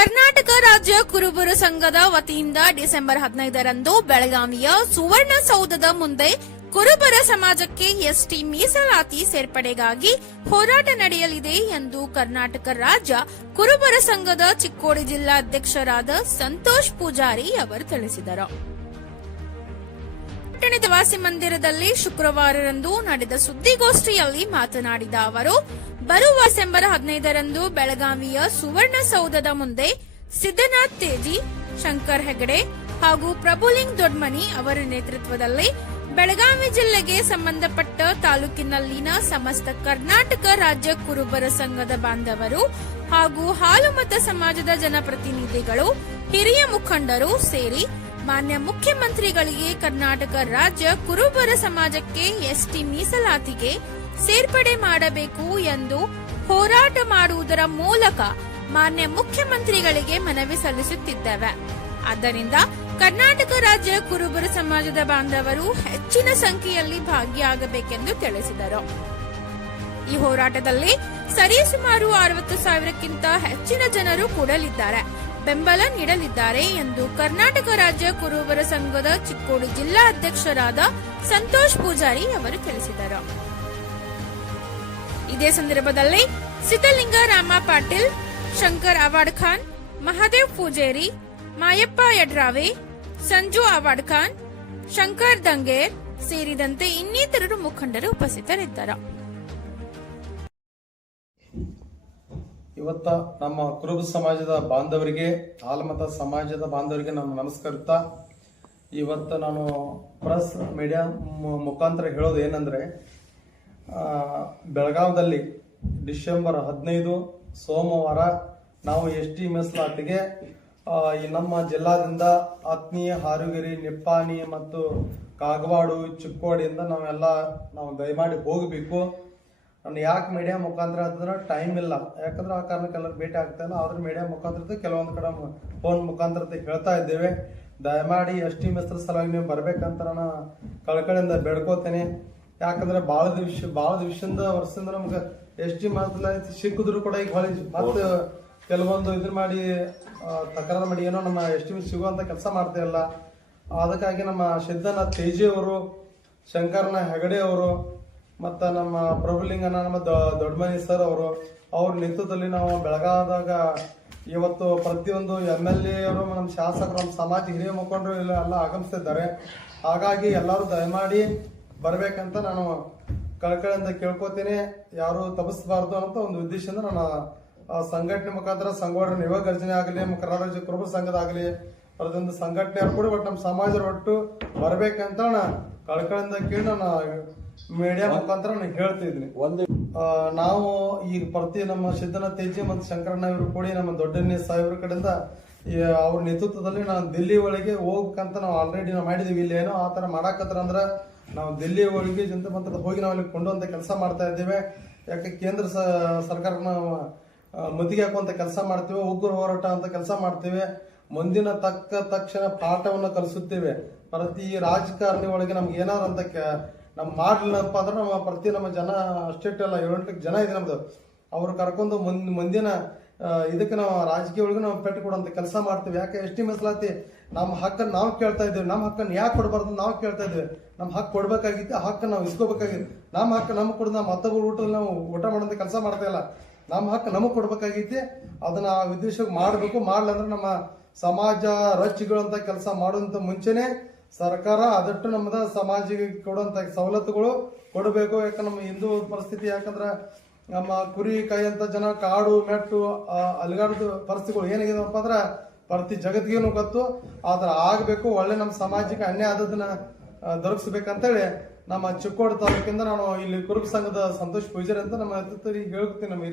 ಕರ್ನಾಟಕ ರಾಜ್ಯ ಕುರುಬರ ಸಂಘದ ವತಿಯಿಂದ ಡಿಸೆಂಬರ್ 15ರಂದು ಬೆಳಗಾವಿಯ ಸುವರ್ಣಸೌಧದ ಮುಂದೆ ಕುರುಬರ ಸಮಾಜಕ್ಕೆ ಎಸ್ಟಿ ಮೀಸಲಾತಿ ಸೇರ್ಪಡೆಗಾಗಿ ಹೋರಾಟ ನಡೆಯಲಿದೆ ಎಂದು ಕರ್ನಾಟಕ ರಾಜ್ಯ ಕುರುಬರ ಸಂಘದ ಚಿಕ್ಕೋಡಿ ಜಿಲ್ಲಾಧ್ಯಕ್ಷರಾದ ಸಂತೋಷ್ ಪೂಜಾರಿ ಅವರು ತಿಳಿಸಿದರು. ಪಟ್ಟಣದ ವಾಸಿ ಮಂದಿರದಲ್ಲಿ ಶುಕ್ರವಾರರಂದು ನಡೆದ ಸುದ್ದಿಗೋಷ್ಠಿಯಲ್ಲಿ ಮಾತನಾಡಿದ ಅವರು, ಬರುವ ಡಿಸೆಂಬರ್ 15ರಂದು ಬೆಳಗಾವಿಯ ಸುವರ್ಣಸೌಧದ ಮುಂದೆ ಸಿದ್ದನಾಥ್ ತೇಜಿ, ಶಂಕರ್ ಹೆಗಡೆ ಹಾಗೂ ಪ್ರಭುಲಿಂಗ್ ದೊಡ್ಮನಿ ಅವರ ನೇತೃತ್ವದಲ್ಲಿ ಬೆಳಗಾವಿ ಜಿಲ್ಲೆಗೆ ಸಂಬಂಧಪಟ್ಟ ತಾಲೂಕಿನಲ್ಲಿನ ಸಮಸ್ತ ಕರ್ನಾಟಕ ರಾಜ್ಯ ಕುರುಬರ ಸಂಘದ ಬಾಂಧವರು ಹಾಗೂ ಹಾಲುಮತ ಸಮಾಜದ ಜನಪ್ರತಿನಿಧಿಗಳು, ಹಿರಿಯ ಮುಖಂಡರು ಸೇರಿ ಮಾನ್ಯ ಮುಖ್ಯಮಂತ್ರಿಗಳಿಗೆ ಕರ್ನಾಟಕ ರಾಜ್ಯ ಕುರುಬರ ಸಮಾಜಕ್ಕೆ ಎಸ್ಟಿ ಮೀಸಲಾತಿಗೆ ಸೇರ್ಪಡೆ ಮಾಡಬೇಕು ಎಂದು ಹೋರಾಟ ಮಾಡುವುದರ ಮೂಲಕ ಮಾನ್ಯ ಮುಖ್ಯಮಂತ್ರಿಗಳಿಗೆ ಮನವಿ ಸಲ್ಲಿಸುತ್ತಿದ್ದೇವೆ. ಆದ್ದರಿಂದ ಕರ್ನಾಟಕ ರಾಜ್ಯ ಕುರುಬರ ಸಮಾಜದ ಬಾಂಧವರು ಹೆಚ್ಚಿನ ಸಂಖ್ಯೆಯಲ್ಲಿ ಭಾಗಿಯಾಗಬೇಕೆಂದು ತಿಳಿಸಿದರು. ಈ ಹೋರಾಟದಲ್ಲಿ ಸರಿಸುಮಾರು 60,000ಕ್ಕಿಂತ ಹೆಚ್ಚಿನ ಜನರು ಕೂಡಲಿದ್ದಾರೆ, ಬೆಂಬಲ ನೀಡಲಿದ್ದಾರೆ ಎಂದು ಕರ್ನಾಟಕ ರಾಜ್ಯ ಕುರುಬರ ಸಂಘದ ಚಿಕ್ಕೋಡಿ ಜಿಲ್ಲಾ ಅಧ್ಯಕ್ಷರಾದ ಸಂತೋಷ್ ಪೂಜಾರಿ ಅವರು ತಿಳಿಸಿದರು. ಇದೇ ಸಂದರ್ಭದಲ್ಲಿ ಸಿದ್ದಲಿಂಗ ರಾಮ ಪಾಟೀಲ್, ಶಂಕರ್ ಅವಾಡ್ ಖಾನ್, ಮಹಾದೇವ್ ಪೂಜೇರಿ, ಮಾಯಪ್ಪ ಯಡ್ರಾವೆ, ಸಂಜು ಅವಾಡ್ ಖಾನ್, ಶಂಕರ್ ದಂಗೇರ್ ಸೇರಿದಂತೆ ಇನ್ನಿತರರು ಮುಖಂಡರು ಉಪಸ್ಥಿತರಿದ್ದರು. ಇವತ್ತ ನಮ್ಮ ಕುರುಬ ಸಮಾಜದ ಬಾಂಧವರಿಗೆ, ಹಾಲಮತ ಸಮಾಜದ ಬಾಂಧವರಿಗೆ ನಾನು ನಮಸ್ಕರಿಸ್ತಾ, ಇವತ್ತು ನಾನು ಪ್ರೆಸ್ ಮೀಡಿಯಾ ಮುಖಾಂತರ ಹೇಳೋದು ಏನಂದ್ರೆ, ಬೆಳಗಾವದಲ್ಲಿ ಡಿಸೆಂಬರ್ 15 ಸೋಮವಾರ ನಾವು ಎಸ್ಟಿ ಮೀಸಲಾತಿಗೆ ಈ ನಮ್ಮ ಜಿಲ್ಲಾದಿಂದ ಆತ್ಮೀಯ, ಹಾರುಗಿರಿ, ನಿಪ್ಪಾಣಿ ಮತ್ತು ಕಾಗವಾಡು, ಚಿಕ್ಕೋಡಿಯಿಂದ ನಾವು ದಯಮಾಡಿ ಹೋಗಬೇಕು. ನಾನು ಯಾಕೆ ಮೀಡಿಯಾ ಮುಖಾಂತರ ಅಂತಂದ್ರೆ ಟೈಮ್ ಇಲ್ಲ, ಯಾಕಂದ್ರೆ ಆ ಕಾರಣಕ್ಕೆಲ್ಲ ಭೇಟಿ ಆಗ್ತಾ ಇಲ್ಲ. ಆದ್ರೆ ಮೀಡಿಯಾ ಮುಖಾಂತರ ಕೆಲವೊಂದು ಕಡೆ ಫೋನ್ ಮುಖಾಂತರ ಹೇಳ್ತಾ ಇದ್ದೇವೆ. ದಯಮಾಡಿ ಎಸ್ಟಿ ಮೀಸಲಾತಿ ಸಲುವಾಗಿ ನೀವು ಬರ್ಬೇಕಂತ ನಾನು ಕಳಕಳಿಯಿಂದ ಬೇಡ್ಕೋತೇನೆ. ಯಾಕಂದ್ರೆ ಬಹಳ ವರ್ಷದಿಂದ ನಮ್ಗೆ ಎಸ್ಟಿ ಮೀಸಲಾತಿ ಸಿಕ್ಕಿದ್ರು ಕೂಡ ಈಗ ಮತ್ತೆ ಕೆಲವೊಂದು ಇದ್ರ ಮಾಡಿ ತಕರಾರು ಮಾಡಿ ಏನೋ ನಮ್ಮ ಎಸ್ಟಿ ಸಿಗುವಂತ ಕೆಲಸ ಮಾಡ್ತಾ ಇಲ್ಲ. ಅದಕ್ಕಾಗಿ ನಮ್ಮ ಸಿದ್ದನಾಥ್ ತೇಜಿ ಅವರು, ಶಂಕರ್ನ ಹೆಗಡೆ ಅವರು, ಮತ್ತ ನಮ್ಮ ಪ್ರಭುಲಿಂಗನ ನಮ್ಮ ದೊಡ್ಡಮನಿ ಸರ್ ಅವ್ರ ನೇತೃತ್ವದಲ್ಲಿ ನಾವು ಬೆಳಗಾವದಾಗ ಇವತ್ತು ಪ್ರತಿಯೊಂದು MLA ಅವರು, ನಮ್ಮ ಶಾಸಕರು, ನಮ್ಮ ಸಮಾಜ ಹಿರಿಯ ಮುಖಂಡರು ಎಲ್ಲ ಆಗಮಿಸ್ತಿದ್ದಾರೆ. ಹಾಗಾಗಿ ಎಲ್ಲರೂ ದಯಮಾಡಿ ಬರ್ಬೇಕಂತ ನಾನು ಕಳಕಳಿಯಿಂದ ಕೇಳ್ಕೊತೀನಿ. ಯಾರು ತಪ್ಪಿಸಬಾರ್ದು ಅಂತ ಒಂದು ಉದ್ದೇಶದಿಂದ ನಾನು ಸಂಘಟನೆ ಮುಖಾಂತರ ಸಂಘಟನೆ ಯುವ ಗರ್ಜನೆ ಆಗಲಿ, ಕರ್ನಾಟಕ ರಾಜ್ಯ ಕುರುಬರ ಸಂಘದಾಗಲಿ, ಪ್ರತಿಯೊಂದು ಸಂಘಟನೆ ಕೂಡ ಒಟ್ಟು ನಮ್ಮ ಸಮಾಜದ ಒಟ್ಟು ಬರ್ಬೇಕಂತ ಕಳಕಳಿಯಿಂದ ಕೇಳಿ ನಾನು ಮೀಡಿಯಾ ಮುಖಾಂತರ ನಾನು ಹೇಳ್ತಿದ್ದೀನಿ. ನಾವು ಈಗ ಪ್ರತಿ ನಮ್ಮ ಸಿದ್ದನಾಥ್ ತೇಜಿ ಮತ್ತು ಶಂಕರಣ್ಣ ಇವರು ಕೂಡಿ ನಮ್ಮ ದೊಡ್ಡಣ್ಣ ಸಾಹೇಬ್ರ ಕಡೆಯಿಂದ ಅವ್ರ ನೇತೃತ್ವದಲ್ಲಿ ನಾವು ದಿಲ್ಲಿ ಒಳಗೆ ಹೋಗ್ಬೇಕಂತ ನಾವು ಆಲ್ರೆಡಿ ನಾವು ಮಾಡಿದೀವಿ. ಇಲ್ಲಿ ಏನೋ ಆ ತರ ಮಾಡಾಕತ್ರ ಅಂದ್ರೆ ನಾವು ದಿಲ್ಲಿ ಒಳಗೆ ಜನತಾ ಮಂತ್ರದ ಹೋಗಿ ನಾವು ಅಲ್ಲಿ ಕೊಂಡುವಂತ ಕೆಲಸ ಮಾಡ್ತಾ ಇದ್ದೇವೆ. ಯಾಕೆ ಕೇಂದ್ರ ಸರ್ಕಾರ ನಾವು ಮುತ್ತಿಗೆ ಹಾಕುವಂತ ಕೆಲಸ ಮಾಡ್ತೇವೆ, ಉಗ್ರ ಹೋರಾಟ ಅಂತ ಕೆಲಸ ಮಾಡ್ತೇವೆ. ಮುಂದಿನ ತಕ್ಷಣ ಪಾಠವನ್ನು ಕಲಿಸುತ್ತೇವೆ. ಪ್ರತಿ ರಾಜಕಾರಣಿ ಒಳಗೆ ನಮ್ಗೆ ಏನಾದ್ರು ಅಂತ ನಮ್ ಮಾಡ್ಲಪ್ಪ ಅಂದ್ರೆ ನಮ್ಮ ಪ್ರತಿ ನಮ್ಮ ಜನ ಅಷ್ಟೇಟ್ ಅಲ್ಲ, 7-8 ಜನ ಇದೆ ನಮ್ದು. ಅವ್ರು ಕರ್ಕೊಂಡು ಮುಂದಿನ ಇದಕ್ಕೆ ನಾವು ರಾಜಕೀಯ ಒಳಗೆ ನಾವು ಪೆಟ್ಟು ಕೊಡುವಂತ ಕೆಲಸ ಮಾಡ್ತೀವಿ. ಯಾಕೆ ಎಸ್ಟಿ ಮೀಸಲಾತಿ ನಮ್ಮ ಹಕ್ಕನ್ನು ನಾವು ಕೇಳ್ತಾ ಇದ್ದೇವೆ. ನಮ್ಮ ಹಕ್ಕನ್ನು ಯಾಕೆ ಕೊಡಬಾರ್ದು ನಾವು ಕೇಳ್ತಾ ಇದ್ದೇವೆ. ನಮ್ಮ ಹಕ್ಕು ಕೊಡ್ಬೇಕಾಗಿತ್ತು, ಆ ಹಕ್ಕನ್ನು ನಾವು ಇಸ್ಕೋಬೇಕಾಗಿತ್ತು. ನಮ್ಮ ಹಕ್ಕು ನಮ್ಗೆ ಕೊಡೋದು, ನಾವು ಮತ್ತೊಬ್ಬರು ಊಟದಲ್ಲಿ ನಾವು ಊಟ ಮಾಡುವಂತ ಕೆಲಸ ಮಾಡ್ತಾ ಇಲ್ಲ. ನಮ್ಮ ಹಕ್ಕು ನಮಗ್ ಕೊಡ್ಬೇಕಾಗಿತ್ತು. ಅದನ್ನ ಆ ಉದ್ದೇಶಕ್ಕೆ ಮಾಡಬೇಕು. ಮಾಡ್ಲಂದ್ರೆ ನಮ್ಮ ಸಮಾಜ ರಚ್ಚಿಗಳಂತ ಕೆಲಸ ಮಾಡುವಂತ ಮುಂಚೆನೆ ಸರ್ಕಾರ ಆದಷ್ಟು ನಮ್ಮದ ಸಮಾಜಿಗೆ ಕೊಡುವಂತ ಸವಲತ್ತುಗಳು ಕೊಡಬೇಕು. ಯಾಕಂದ್ರೆ ನಮ್ಮ ಹಿಂದೂ ಪರಿಸ್ಥಿತಿ, ಯಾಕಂದ್ರೆ ನಮ್ಮ ಕುರಿ ಕಾಯಂತ ಜನ ಕಾಡು ಮೆಟ್ಟು ಅಲಗಾಡದ ಪರಿಸ್ಥಿತಿಗಳು ಏನಾಗಿದೆಪ್ಪ ಅಂದ್ರೆ ಪ್ರತಿ ಜಗತ್ತಿಗೇನು ಗೊತ್ತು. ಆದ್ರ ಆಗ್ಬೇಕು, ಒಳ್ಳೆ ನಮ್ಮ ಸಮಾಜಕ್ಕೆ ಅನ್ಯಾಯ ಆದದನ್ನ ದೊರಕಿಸ್ಬೇಕಂತೇಳಿ ನಮ್ಮ ಚಿಕ್ಕೋಡಿ ತಾಲೂಕಿಂದ ನಾನು ಇಲ್ಲಿ ಕುರುಬ ಸಂಘದ ಸಂತೋಷ್ ಪೂಜಾರಿ ಅಂತ ನಮ್ಮ ಹೇಳ್ತೀನಿ. ನಮ್ಮ